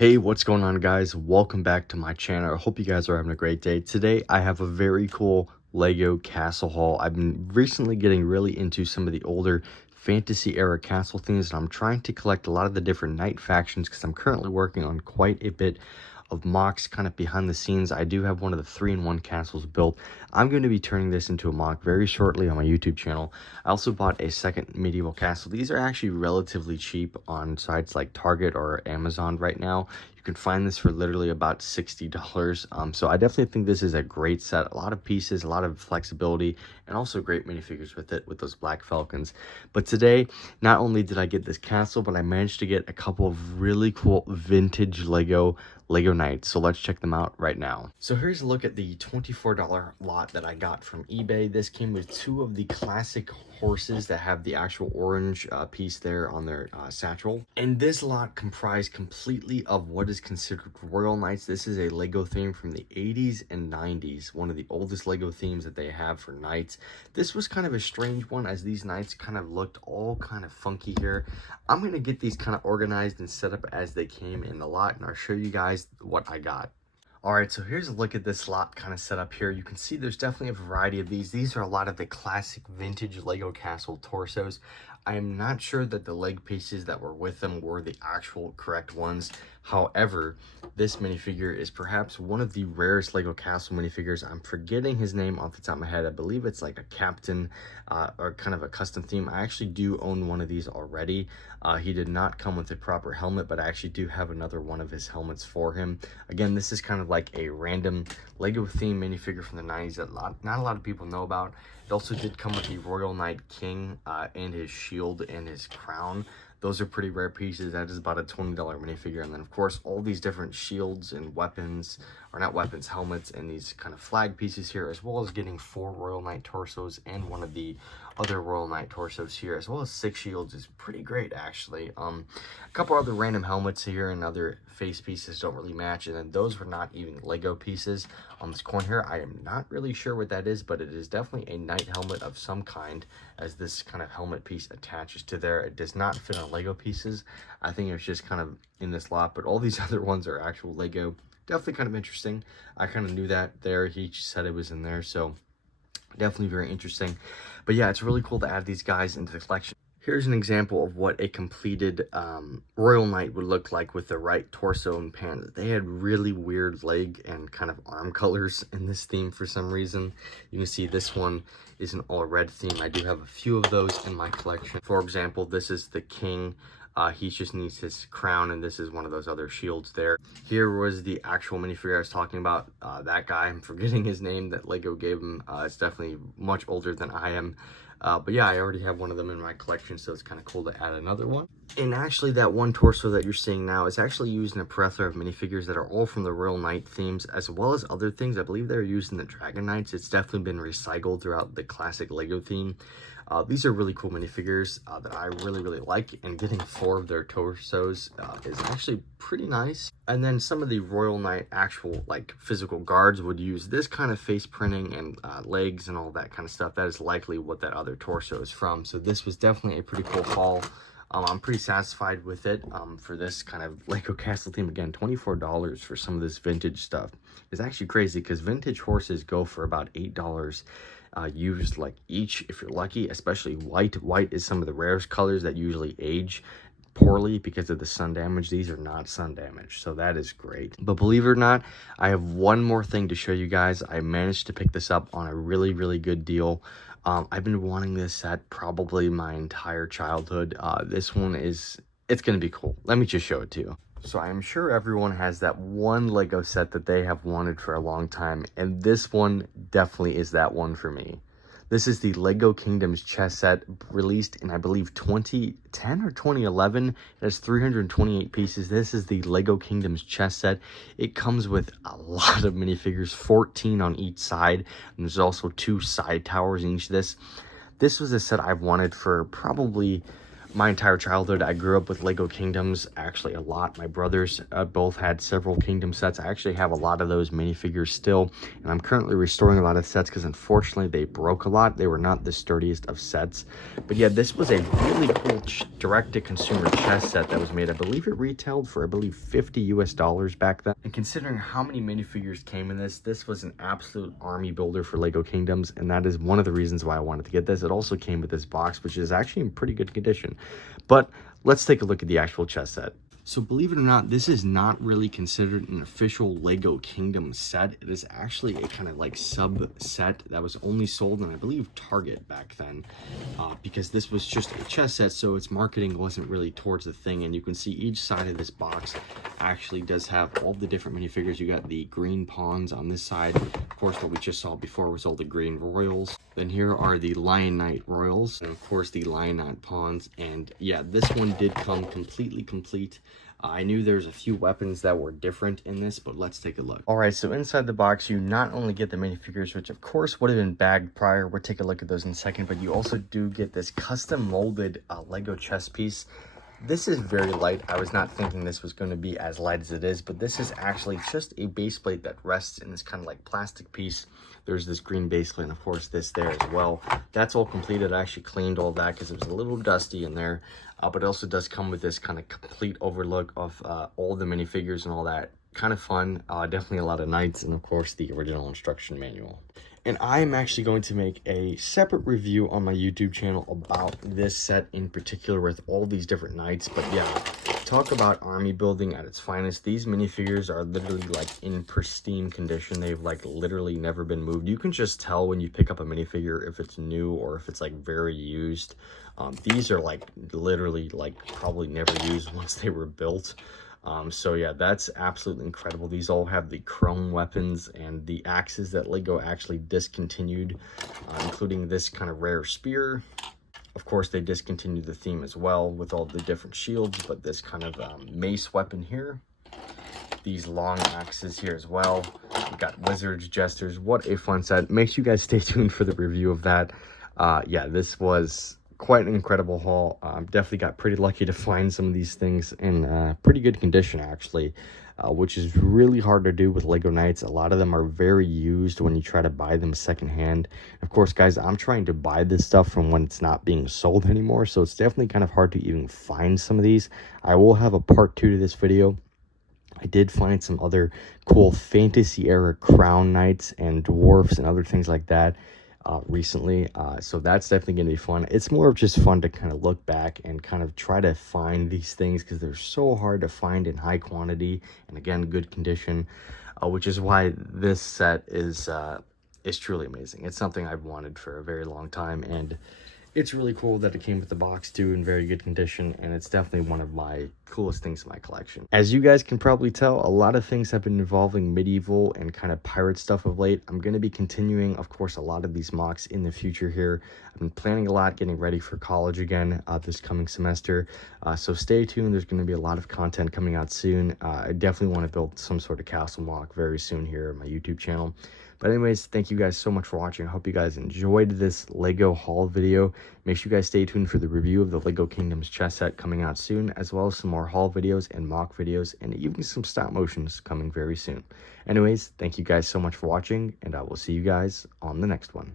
Hey, what's going on, guys? Welcome back to my channel. I hope you guys are having a great day. Today I have a very cool Lego castle haul. I've been recently getting really into some of the older fantasy era castle themes, and I'm trying to collect a lot of the different knight factions because I'm currently working on quite a bit of mocks kind of behind the scenes. I do have one of the 3-in-1 castles built. I'm going to be turning this into a mock very shortly on my YouTube channel. I also bought a second medieval castle. These are actually relatively cheap on sites like Target or Amazon right now. You can find this for literally about $60. So I definitely think this is a great set. A lot of pieces, a lot of flexibility, and also great minifigures with it, with those Black Falcons. But today, not only did I get this castle, but I managed to get a couple of really cool vintage Lego Knights. So let's check them out right now. So here's a look at the $24 lot that I got from eBay. This came with two of the classic horses that have the actual orange piece there on their satchel. And this lot comprised completely of what is considered Royal Knights. This is a Lego theme from the 80s and 90s, one of the oldest Lego themes that they have for Knights. This was kind of a strange one, as these Knights kind of looked all kind of funky here. I'm going to get these kind of organized and set up as they came in the lot, and I'll show you guys what I got. Alright, so here's a look at this lot kind of set up here. You can see there's definitely a variety of these. These are a lot of the classic vintage Lego castle torsos. I am not sure that the leg pieces that were with them were the actual correct ones. However, this minifigure is perhaps one of the rarest Lego castle minifigures. I'm forgetting his name off the top of my head. I believe it's like a captain or kind of a custom theme. I actually do own one of these already. He did not come with a proper helmet, but I actually do have another one of his helmets for him. Again, this is kind of like a random Lego theme minifigure from the 90s that not a lot of people know about. It also did come with the Royal Knight King and his shield and his crown. Those are pretty rare pieces. That is about a $20 minifigure. And then, of course, all these different shields and weapons, or not weapons, helmets, and these kind of flag pieces here, as well as getting 4 Royal Knight torsos and one of the other Royal Knight torsos here, as well as 6 shields, is pretty great, actually. A couple other random helmets here and other face pieces don't really match, and then those were not even Lego pieces. On this corner here, I am not really sure what that is, but it is definitely a knight helmet of some kind, as this kind of helmet piece attaches to there. It does not fit on Lego pieces. I think it's just kind of in this lot, but all these other ones are actual Lego. Definitely kind of interesting. I kind of knew that there. He just said it was in there, so definitely very interesting. But yeah, it's really cool to add these guys into the collection. Here's an example of what a completed Royal Knight would look like with the right torso and pants. They had really weird leg and kind of arm colors in this theme for some reason. You can see this one is an all red theme. I do have a few of those in my collection. For example, this is the king. He just needs his crown, and this is one of those other shields there. Here was the actual minifigure I was talking about. That guy, I'm forgetting his name, that Lego gave him. It's definitely much older than I am. But yeah, I already have one of them in my collection, so it's kind of cool to add another one. And actually, that one torso that you're seeing now is actually used in a plethora of minifigures that are all from the Royal Knight themes, as well as other things. I believe they're used in the Dragon Knights. It's definitely been recycled throughout the classic Lego theme. These are really cool minifigures that I really like, and getting 4 of their torsos is actually pretty nice. And then some of the Royal Knight actual like physical guards would use this kind of face printing and legs and all that kind of stuff. That is likely what that other torso is from. So this was definitely a pretty cool haul. I'm pretty satisfied with it for this kind of Lego castle theme. Again, $24 for some of this vintage stuff is actually crazy, because vintage horses go for about $8 used, like each, if you're lucky, especially white. White is some of the rarest colors that usually age poorly because of the sun damage. These are not sun damaged, so that is great. But believe it or not, I have one more thing to show you guys. I managed to pick this up on a really good deal. I've been wanting this set probably my entire childhood. This one it's gonna be cool. Let me just show it to you. So I'm sure everyone has that one Lego set that they have wanted for a long time, and this one definitely is that one for me. This is the Lego Kingdoms chess set, released in, I believe, 2010 or 2011. It has 328 pieces. This is the Lego Kingdoms chess set. It comes with a lot of minifigures, 14 on each side, and there's also 2 side towers in each of this. This was a set I've wanted for probably my entire childhood. I grew up with Lego Kingdoms actually a lot. My brothers both had several Kingdom sets. I actually have a lot of those minifigures still, and I'm currently restoring a lot of sets because unfortunately they broke a lot. They were not the sturdiest of sets. But yeah, this was a really cool direct-to-consumer chess set that was made. I believe it retailed for, I believe, $50 US back then. And considering how many minifigures came in this was an absolute army builder for Lego Kingdoms, and that is one of the reasons why I wanted to get this. It also came with this box, which is actually in pretty good condition. But let's take a look at the actual chess set. So believe it or not, this is not really considered an official Lego Kingdom set. It is actually a kind of like subset that was only sold in, I believe, Target back then, because this was just a chess set, so its marketing wasn't really towards the thing. And you can see each side of this box actually does have all the different minifigures. You got the green pawns on this side. Of course, what we just saw before was all the green royals. Then here are the Lion Knight royals, and of course the Lion Knight pawns. And yeah, this one did come completely complete. I knew there's a few weapons that were different in this, but let's take a look. All right, so inside the box, you not only get the minifigures, which of course would have been bagged prior. We'll take a look at those in a second, but you also do get this custom molded Lego chess piece. This is very light. I was not thinking this was going to be as light as it is, but this is actually just a base plate that rests in this kind of like plastic piece. There's this green base plate, and of course this there as well. That's all completed. I actually cleaned all that because it was a little dusty in there, but it also does come with this kind of complete overlook of all the minifigures and all that. Kind of fun. Definitely a lot of knights, and of course the original instruction manual. And I am actually going to make a separate review on my YouTube channel about this set in particular with all these different knights. But yeah, talk about army building at its finest. These minifigures are literally like in pristine condition. They've like literally never been moved. You can just tell when you pick up a minifigure if it's new or if it's like very used. These are like literally like probably never used once they were built. So yeah, that's absolutely incredible. These all have the chrome weapons and the axes that Lego actually discontinued, including this kind of rare spear. Of course, they discontinued the theme as well with all the different shields, but this kind of mace weapon here. These long axes here as well. We've got wizards, jesters. What a fun set. Make sure you guys stay tuned for the review of that. Yeah, this was quite an incredible haul. Definitely got pretty lucky to find some of these things in pretty good condition, actually, which is really hard to do with Lego Knights. A lot of them are very used when you try to buy them secondhand. Of course, guys, I'm trying to buy this stuff from when it's not being sold anymore, so it's definitely kind of hard to even find some of these. I will have a part 2 to this video. I did find some other cool fantasy era crown knights and dwarfs and other things like that recently, so that's definitely gonna be fun. It's more of just fun to kind of look back and kind of try to find these things because they're so hard to find in high quantity and again good condition, which is why this set is truly amazing. It's something I've wanted for a very long time, and it's really cool that it came with the box too in very good condition, and it's definitely one of my coolest things in my collection. As you guys can probably tell, a lot of things have been involving medieval and kind of pirate stuff of late. I'm going to be continuing, of course, a lot of these mocks in the future here. I've been planning a lot, getting ready for college again this coming semester, so stay tuned. There's going to be a lot of content coming out soon. I definitely want to build some sort of castle mock very soon here on my YouTube channel. But anyways, thank you guys so much for watching. I hope you guys enjoyed this Lego haul video. Make sure you guys stay tuned for the review of the Lego Kingdoms chess set coming out soon, as well as some more haul videos and mock videos, and even some stop motions coming very soon. Anyways, thank you guys so much for watching, and I will see you guys on the next one.